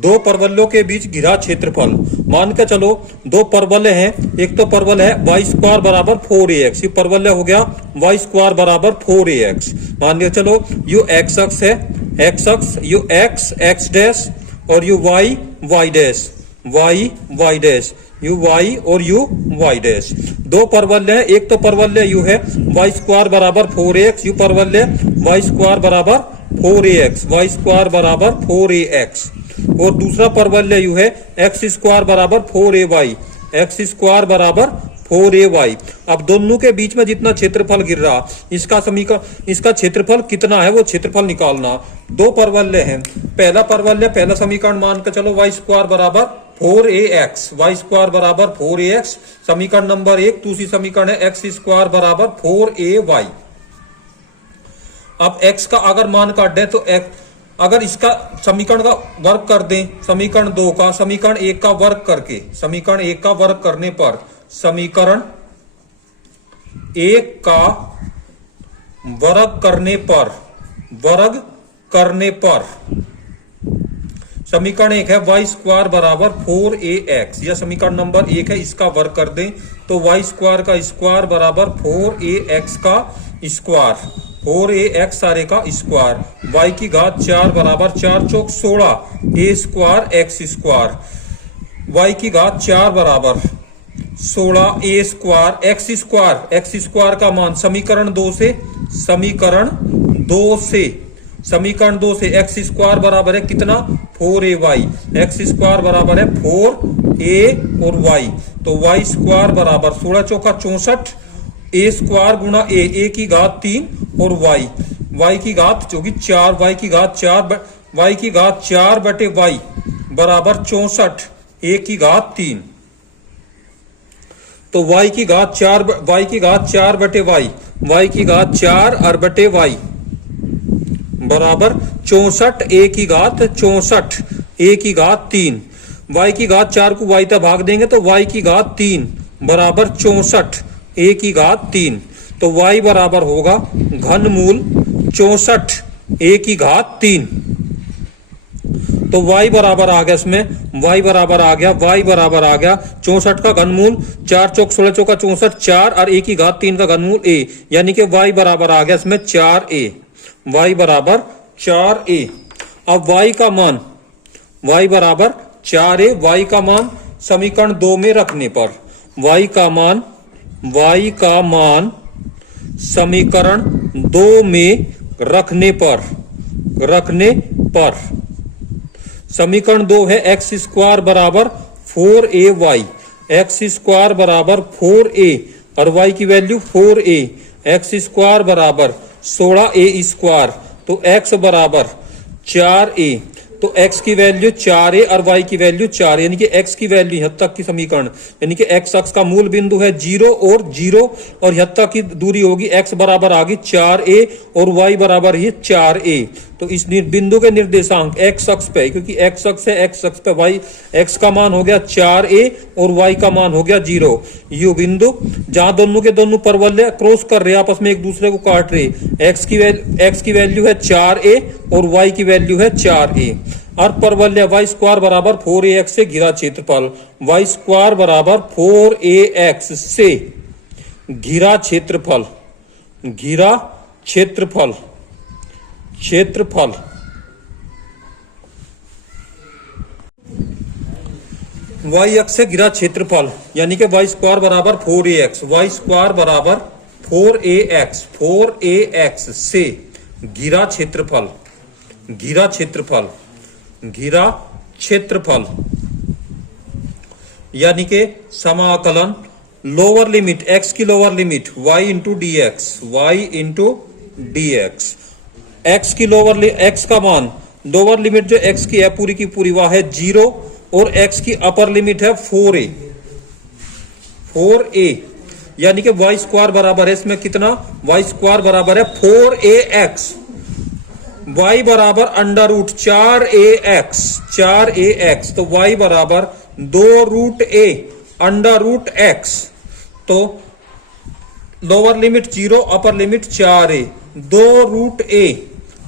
दो परवलयों के बीच घिरा क्षेत्रफल। मान के चलो दो परवलय हैं, एक तो परवल है वाई स्क्वायर बराबर 4ax, ये परवलय हो गया वाई स्क्वायर बराबर 4ax। मान के चलो यू एक्स अक्ष है, एक्स अक्ष, यू एक्स एक्स डैश और u y y dash, y y dash, u y और यू वाई डैश। दो परवलय है, एक तो परवलय यू है वाई स्क्वायर बराबर 4ax, यू परवलय वाई स्क्वायर बराबर 4ax, वाई स्क्वायर बराबर 4ax, और दूसरा परवलय यू है एक्स स्क्वायर बराबर 4ay, एक्स स्क्वायर बराबर 4ay। अब दोनों के बीच में जितना क्षेत्रफल गिर रहा, इसका समीकरण, इसका क्षेत्रफल कितना है वो क्षेत्रफल निकालना। दो परवलय हैं, पहला परवलय, पहला समीकरण मान के चलो वाई स्क्वायर बराबर 4ax, वाई स्क्वायर बराबर 4ax, समीकरण नंबर 1। दूसरी समीकरण है एक्स स्क्वायर बराबर 4ay। अब x का अगर मान काट दें तो अगर इसका समीकरण का वर्ग कर दें, समीकरण 2 का समीकरण 1 का वर्ग करके, समीकरण 1 का वर्ग करने पर, समीकरण 1 का वर्ग करने पर, वर्ग करने पर समीकरण 1 है वाई स्क्वायर बराबर 4ax, यह समीकरण नंबर 1 है, इसका वर्ग कर दें तो वाई स्क्वायर का स्क्वायर बराबर 4ax का स्क्वायर, 4ax सारे का स्क्वायर, y की घात 4 बराबर 4 चौक 16 a square x square, y की घात 4 बराबर 16 a square x square, x square का मान समीकरण 2 से, समीकरण 2 से, समीकरण 2 से x स्क्वायर बराबर है कितना 4ay, x स्क्वायर बराबर है 4a और y, तो y स्क्वायर बराबर 16 चौका 64 a स्क्वायर गुणा a की घात 3 और y की घात जो कि 4, y की घात 4, y की घात 4 बटे y बराबर 64 a की घात 3, तो y की घात 4, y की घात 4 बटे y की घात 4 और बटे y बराबर 64 a की घात 64 a की घात 3, y की घात 4 को y तक भाग देंगे तो y की घात 3 बराबर 64 a की घात 3, तो y बराबर होगा घनमूल 64 a की घात 3। तो y बराबर आ गया, इसमें y बराबर आ गया, y बराबर आ गया 64 का घनमूल 4 चौक 16 चौका 64 4 और a की घात 3 का घनमूल a, यानी कि y बराबर आ गया इसमें 4a, y बराबर 4a। अब y का मान, y बराबर 4a, y का मान समीकरण 2 में रखने पर, y का मान, y का मान समीकरण 2 में रखने पर, रखने पर समीकरण 2 है एक्स स्क्वायर बराबर 4ay, एक्स स्क्वायर बराबर 4a और y की वैल्यू 4a, एक्स स्क्वायर बराबर 16a स्क्वायर, तो x बराबर 4a, तो x की वैल्यू 4a और y की वैल्यू 4, यानी कि x की वैल्यू यहाँ तक की समीकरण, यानी कि x अक्ष का मूल बिंदु है 0 और यहाँ तक की दूरी होगी x बराबर आ गई 4a और y बराबर ही 4a, तो इस बिंदु के निर्देशांक x अक्ष पे, क्योंकि x अक्ष है, x अक्ष पे y, x का मान हो गया 4a और y का मान हो गया 0, यू बिंदु जहां दोनों के दोनों परवलय क्रॉस कर रहे हैं, आपस में एक दूसरे को काट रहे, x की वैल्यू है 4a और y की वैल्यू है 4a, और परवलय वाई स्क्वायर बराबर 4ax से घिरा क्षेत्रफल, वाई स्क्वायर बराबर 4ax से घिरा क्षेत्रफल, घिरा क्षेत्रफल, क्षेत्रफल वाई अक्ष से घिरा क्षेत्रफल, यानी कि वाई स्क्वायर बराबर 4ax, वाई स्क्वायर बराबर 4ax, 4ax से घिरा क्षेत्रफल, घिरा क्षेत्रफल, घिरा क्षेत्रफल, यानी कि समाकलन लोअर लिमिट x की lower limit y into D x, y into D x, x की लोअर, x का मान लोअर लिमिट जो x की है पूरी की पूरी वह है 0 और x की अपर लिमिट है 4a, 4a, यानी कि y स्क्वायर बराबर है इसमें कितना, y स्क्वायर बराबर है 4ax, y बराबर अंडर रूट 4ax, 4ax, तो y बराबर 2 root a under root x, तो lower limit 0 upper limit 4a, 2 root a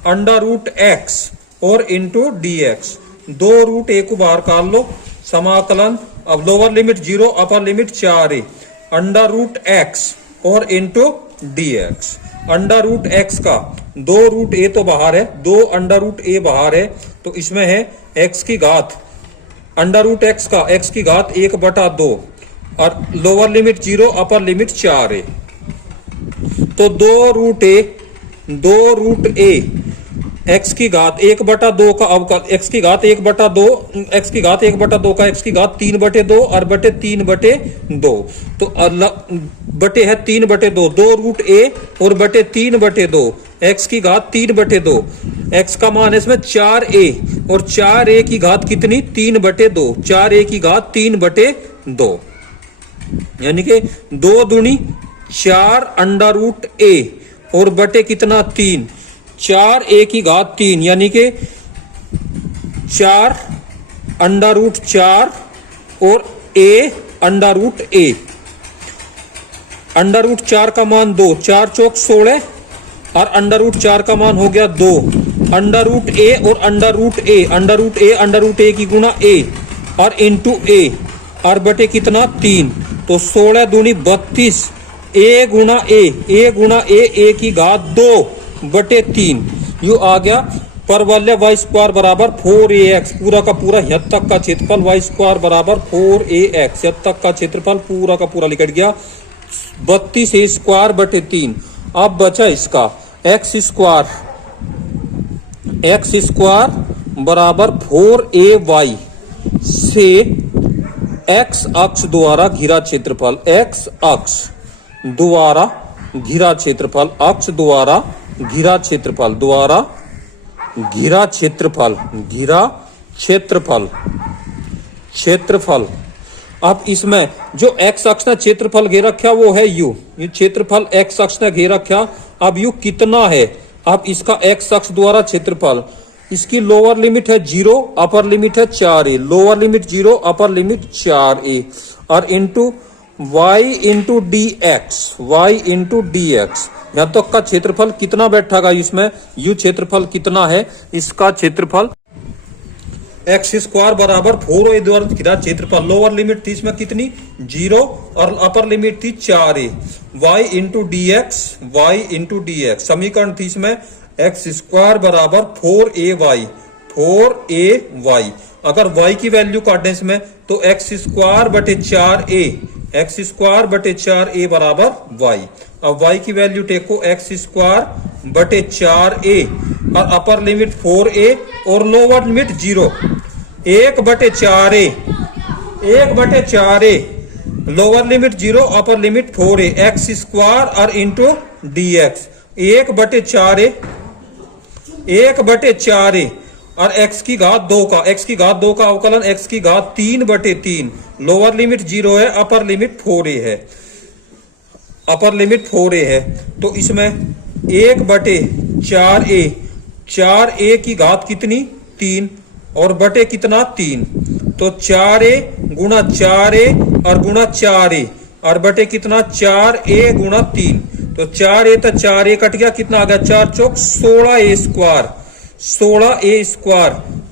under root x और इंटू dx, 2√a को बाहर काट लो, समाकलन अब lower limit 0 upper limit 4a √x और इंटू dx। √x का 2√a तो बाहर है, 2√a बाहर है, तो इसमें है x की घात √x का x की घात 1/2 और lower limit 0 upper limit 4a। तो 2√a x की घात 1/2 का अवकल, x की घात 1/2, x की घात 1/2 का x की घात 3/2 और बटे 3/2, तो बटे है 3/2, 2√a और बटे 3/2, x की घात 3/2, x का मान है इसमें 4a और 4a की घात कितनी 3/2, 4a की घात 3/2, यानी कि 2 दूनी 4 √a और बटे कितना 3, 4a की घात 3, यानी कि 4 √4 और a √a। √4 का मान 2, 4 चौक 16 और √4 का मान हो गया 2, √a और √a की गुणा a और इंटू a और बटे कितना 3, तो 16 दूनी 32, a गुणा a की घात 2 बटे 3, यू आ गया परवलय y² बराबर 4ax। पूरा का पूरा यहाँ तक का क्षेत्रफल y² बराबर 4ax, यहाँ तक का क्षेत्रफल पूरा का पूरा निकट गया 32a² बटे 3। अब बचा इसका x² बराबर 4ay से x अक्ष द्वारा घिरा क्षेत्रफल, x अक्ष द्वारा घिरा क्षेत्रफल, अक्ष द्वारा घिरा क्षेत्रफल, द्वारा घिरा क्षेत्रफल, घिरा क्षेत्रफल, क्षेत्रफल। अब इसमें जो x अक्ष ने क्षेत्रफल घेर रखा वो है u, ये क्षेत्रफल x अक्ष ने घेर रखा। अब u कितना है, अब इसका x अक्ष द्वारा क्षेत्रफल, इसकी लोअर लिमिट है 0 अपर लिमिट है 4a, lower limit 0 upper limit 4a और इंटू y इंटू dx, यहाँ तक का क्षेत्रफल कितना बैठेगा इसमें, u क्षेत्रफल कितना है, इसका क्षेत्रफल x² बराबर 4a द्वारा घिरा क्षेत्रफल, लोअर लिमिट थी इसमें कितनी 0 और अपर लिमिट थी 4a, y इंटू dx, समीकरण थी इसमें x² बराबर 4ay, अगर y की वैल्यू काटें इसमें तो x² बटे 4a, x² बटे 4a बराबर y। अब y की वैल्यू टेको x² बटे 4a और अपर लिमिट 4a और लोअर लिमिट 0, 1 बटे 4a, lower limit 0 upper limit 4a, x² और इंटू dx, 1 बटे 4a और x की घात 2 का, x की घात 2 का अवकलन x की घात 3/3, लोअर लिमिट 0 है अपर लिमिट 4a है, अपर लिमिट 4a है, तो इसमें 1 बटे 4a, 4a की घात कितनी 3 और बटे कितना 3, तो 4a गुणा 4a और गुणा 4a और बटे कितना 4a गुणा 3, तो 4a तो 4a कट गया, कितना आ गया 4 चौक 16a²।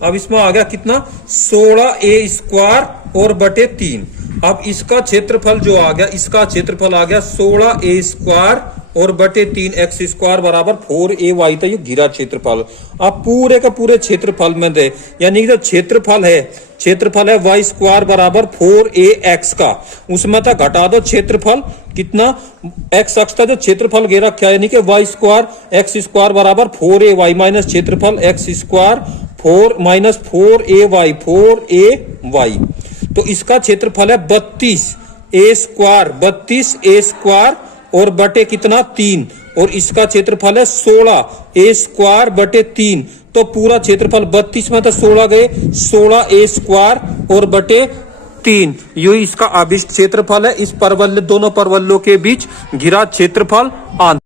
अब इसमें आ गया कितना 16a² और बटे 3। अब इसका क्षेत्रफल जो आ गया, इसका क्षेत्रफल आ गया 16a² और बटे 3, x² बराबर 4ay था ये घिरा क्षेत्रफल। अब पूरे का पूरे क्षेत्रफल में दे, यानी जो क्षेत्रफल है y² बराबर 4ax का, उसमें था घटा दो क्षेत्रफल कितना x अक्ष का जो क्षेत्रफल घेर रखा है, यानी कि y² x² बराबर 4ay माइनस क्षेत्रफल x² 4 माइनस 4ay, तो इसका क्षेत्रफल है 32a² और बटे कितना 3 और इसका क्षेत्रफल है 16a² बटे 3, तो पूरा क्षेत्रफल 32 में तो 16 गए, 16a² और बटे 3, यू इसका अभिष्ट क्षेत्रफल है। इस परवलय दोनों परवलयों के बीच घिरा क्षेत्रफल